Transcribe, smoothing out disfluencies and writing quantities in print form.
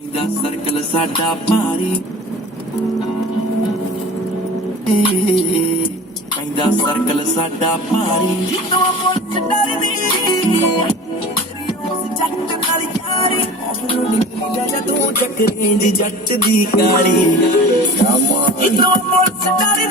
ਦਾ circle ਸਾਡਾ ਭਾਰੀ ਕਹਿੰਦਾ ਸਰਕਲ ਸਾਡਾ ਭਾਰੀ ਜਿੱਤੋਂ ਪੁੱਛ ਡਰਦੀ ਤੇਰੀ ਉਸ ਜੱਟ ਨਾਲ ਯਾਰੀ ਉਹਨੂੰ ਨਹੀਂ ਜਾ ਤੂੰ ਚੱਕਰੇ ਦੀ ਜੱਟ ਦੀ ਕਾਲੀ ਜਿੱਤੋਂ ਪੁੱਛ ਡਰਦੀ